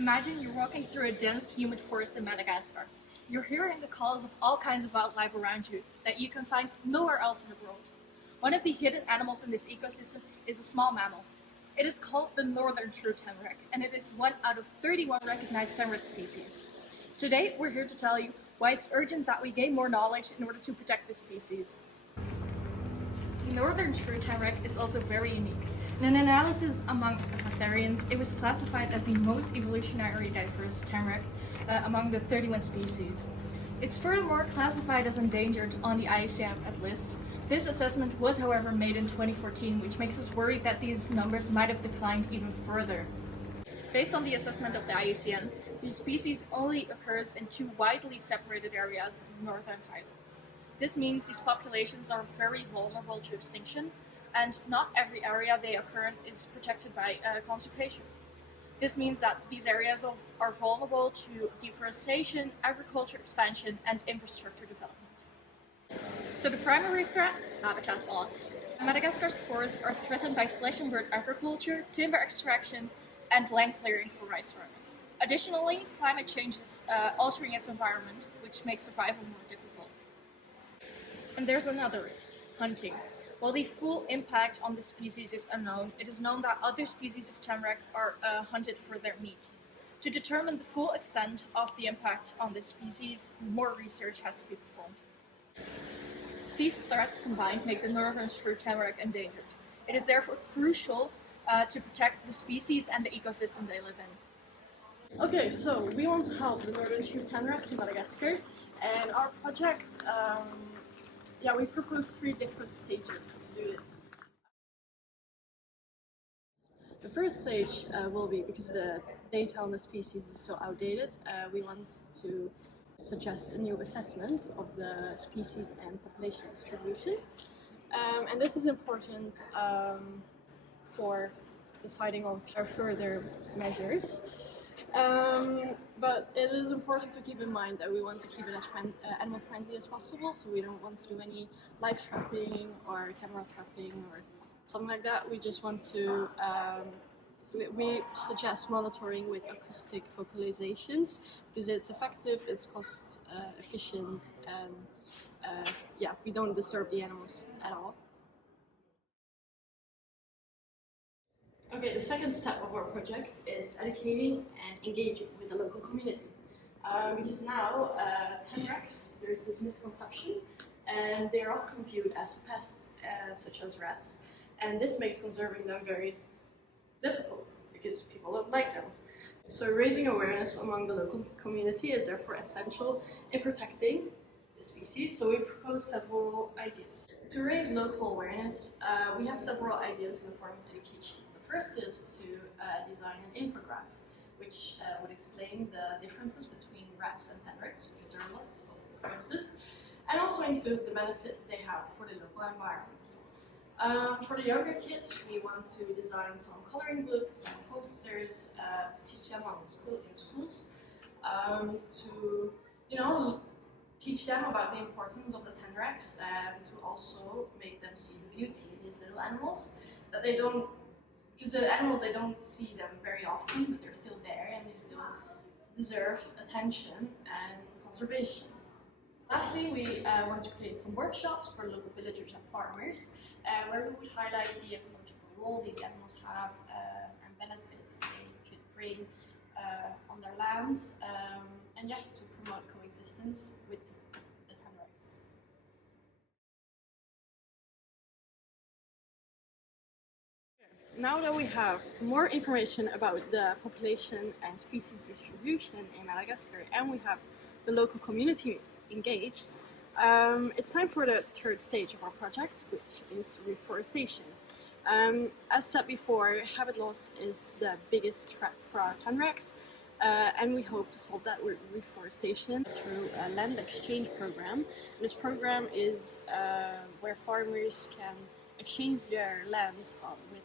Imagine you're walking through a dense, humid forest in Madagascar. You're hearing the calls of all kinds of wildlife around you that you can find nowhere else in the world. One of the hidden animals in this ecosystem is a small mammal. It is called the northern true tenrec, and it is one out of 31 recognized tenrec species. Today, we're here to tell you why it's urgent that we gain more knowledge in order to protect this species. The northern true tenrec is also very unique. In an analysis among Pantherians, it was classified as the most evolutionarily diverse tenrec among the 31 species. It's furthermore classified as endangered on the IUCN list. This assessment was, however, made in 2014, which makes us worried that these numbers might have declined even further. Based on the assessment of the IUCN, the species only occurs in two widely separated areas in the Northern Highlands. This means these populations are very vulnerable to extinction, and not every area they occur in is protected by conservation. This means that these areas are vulnerable to deforestation, agriculture expansion, and infrastructure development. So the primary threat? Habitat loss. Madagascar's forests are threatened by slash-and-burn agriculture, timber extraction, and land clearing for rice farming. Additionally, climate change is altering its environment, which makes survival more difficult. And there's another risk: hunting. While the full impact on the species is unknown, it is known that other species of tenrec are hunted for their meat. To determine the full extent of the impact on this species, more research has to be performed. These threats combined make the northern true tenrec endangered. It is therefore crucial to protect the species and the ecosystem they live in. Okay, so we want to help the northern true tenrec in Madagascar, and our project, we propose 3 different stages to do this. The first stage will be, because the data on the species is so outdated, we want to suggest a new assessment of the species and population distribution. And this is important for deciding on further measures. But it is important to keep in mind that we want to keep it as animal friendly as possible, so we don't want to do any live trapping or camera trapping or something like that. We just want to we suggest monitoring with acoustic vocalizations because it's effective, it's cost efficient, and we don't disturb the animals at all. Okay, the second step of our project is educating and engaging with the local community. Because now, tenrecs, there's this misconception, and they're often viewed as pests, such as rats, and this makes conserving them very difficult because people don't like them. So raising awareness among the local community is therefore essential in protecting the species, so we propose several ideas. To raise local awareness, we have several ideas in the form of education. The first is to design an infograph, which would explain the differences between rats and tenrecs, because there are lots of differences, and also include the benefits they have for the local environment. For the younger kids, we want to design some coloring books, some posters to teach them in schools, to teach them about the importance of the tenrecs and to also make them see the beauty in these little animals that they don't. Because the animals, they don't see them very often, but they're still there and they still deserve attention and conservation. Lastly, we want to create some workshops for local villagers and farmers where we would highlight the ecological role these animals have and benefits they could bring on their lands, and to promote coexistence with the tenrecs. Now that we have more information about the population and species distribution in Madagascar, and we have the local community engaged, it's time for the third stage of our project, which is reforestation. As said before, habitat loss is the biggest threat for our tenrecs, and we hope to solve that with reforestation through a land exchange program. This program is where farmers can exchange their lands with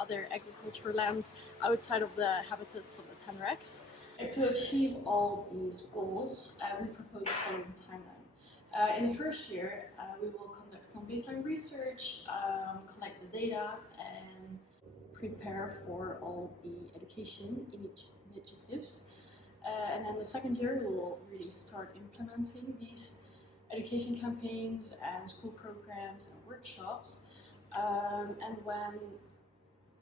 other agricultural lands outside of the habitats of the tenrecs. To achieve all these goals, we propose the following timeline. In the first year, we will conduct some baseline research, collect the data, and prepare for all the education initiatives And then the second year, we will really start implementing these education campaigns and school programs and workshops. And when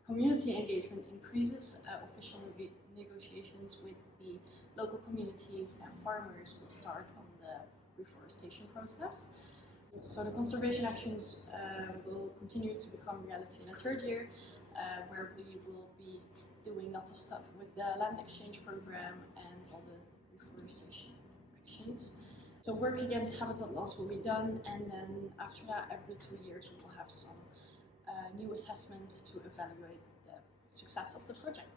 community engagement increases, official negotiations with the local communities and farmers will start on the reforestation process. So the conservation actions will continue to become reality in the third year, where we will be doing lots of stuff with the land exchange program and all the reforestation actions. So work against habitat loss will be done, and then after that, every 2 years we will have some new assessment to evaluate the success of the project.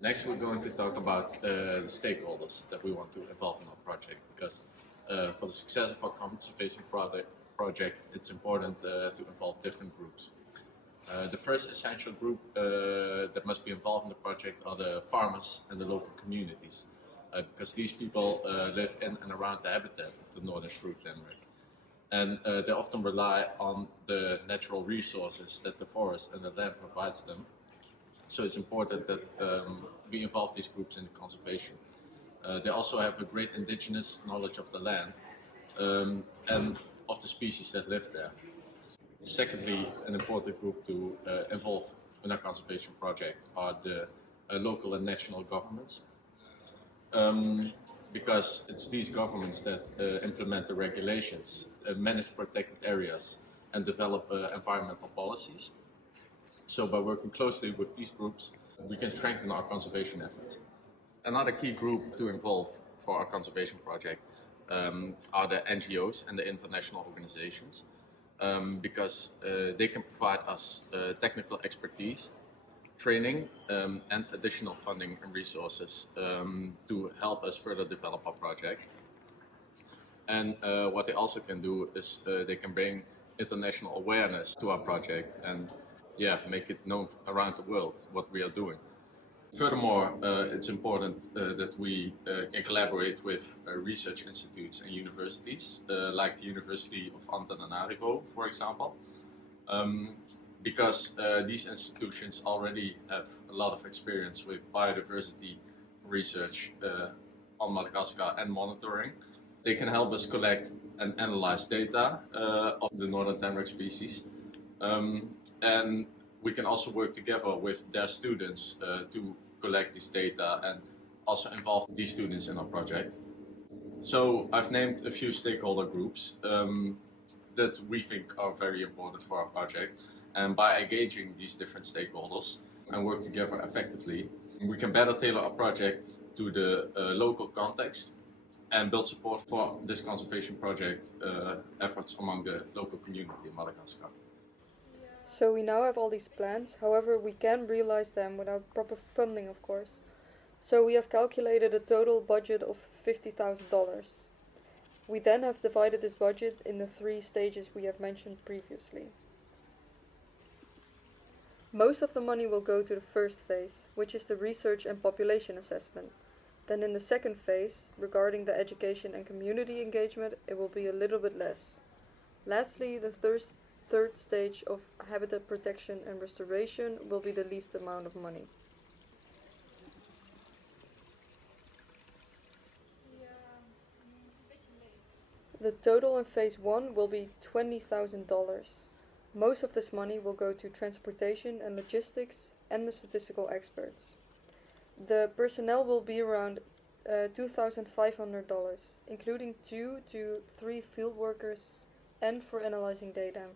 Next, we're going to talk about the stakeholders that we want to involve in our project, because for the success of our conservation project, it's important to involve different groups. The first essential group that must be involved in the project are the farmers and the local communities, because these people live in and around the habitat of the northern fruit tenrec. And they often rely on the natural resources that the forest and the land provides them. So it's important that we involve these groups in the conservation. They also have a great indigenous knowledge of the land and of the species that live there. Secondly, an important group to involve in our conservation project are the local and national governments. Because it's these governments that implement the regulations, manage protected areas, and develop environmental policies. So by working closely with these groups, we can strengthen our conservation efforts. Another key group to involve for our conservation project are the NGOs and the international organizations, because they can provide us technical expertise, training, and additional funding and resources to help us further develop our project. And what they also can do is they can bring international awareness to our project and make it known around the world what we are doing. Furthermore, it's important that we can collaborate with research institutes and universities, like the University of Antananarivo, for example, because these institutions already have a lot of experience with biodiversity research on Madagascar and monitoring. They can help us collect and analyze data of the northern tenrec species. And we can also work together with their students to collect this data and also involve these students in our project. So I've named a few stakeholder groups that we think are very important for our project. And by engaging these different stakeholders and work together effectively, we can better tailor our project to the local context and build support for this conservation project efforts among the local community in Madagascar. So we now have all these plans, however we can't realize them without proper funding, of course. So we have calculated a total budget of $50,000. We then have divided this budget in the 3 stages we have mentioned previously. Most of the money will go to the first phase, which is the research and population assessment. Then in the second phase, regarding the education and community engagement, it will be a little bit less. Lastly, the third stage of habitat protection and restoration will be the least amount of money. The total in phase 1 will be $20,000. Most of this money will go to transportation and logistics and the statistical experts. The personnel will be around $2,500, including 2 to 3 field workers and for analyzing data.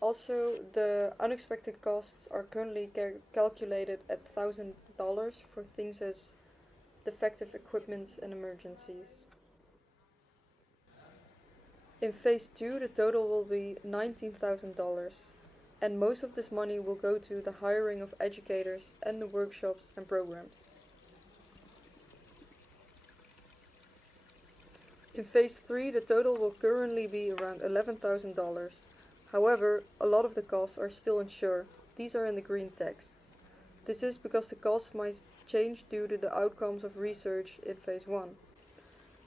Also, the unexpected costs are currently calculated at $1,000 for things as defective equipment and emergencies. In phase 2, the total will be $19,000, and most of this money will go to the hiring of educators and the workshops and programs. In phase 3, the total will currently be around $11,000. However, a lot of the costs are still unsure. These are in the green texts. This is because the costs might change due to the outcomes of research in phase 1.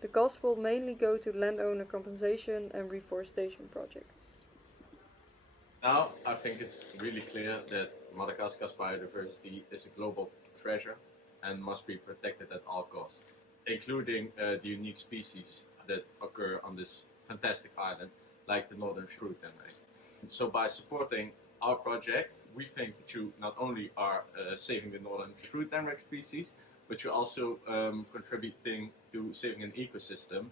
The costs will mainly go to landowner compensation and reforestation projects. Now, I think it's really clear that Madagascar's biodiversity is a global treasure and must be protected at all costs, including the unique species that occur on this fantastic island, like the northern shrew tenrec. So by supporting our project, we think that you not only are saving the northern shrew tenrec species, but you're also contributing to saving an ecosystem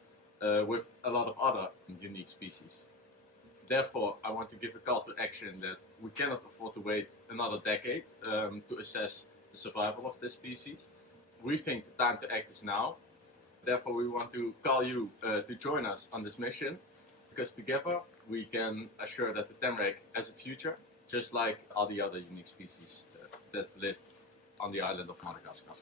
with a lot of other unique species. Therefore, I want to give a call to action that we cannot afford to wait another decade to assess the survival of this species. We think the time to act is now. Therefore, we want to call you to join us on this mission, because together we can assure that the tenrec has a future, just like all the other unique species that live on the island of Madagascar.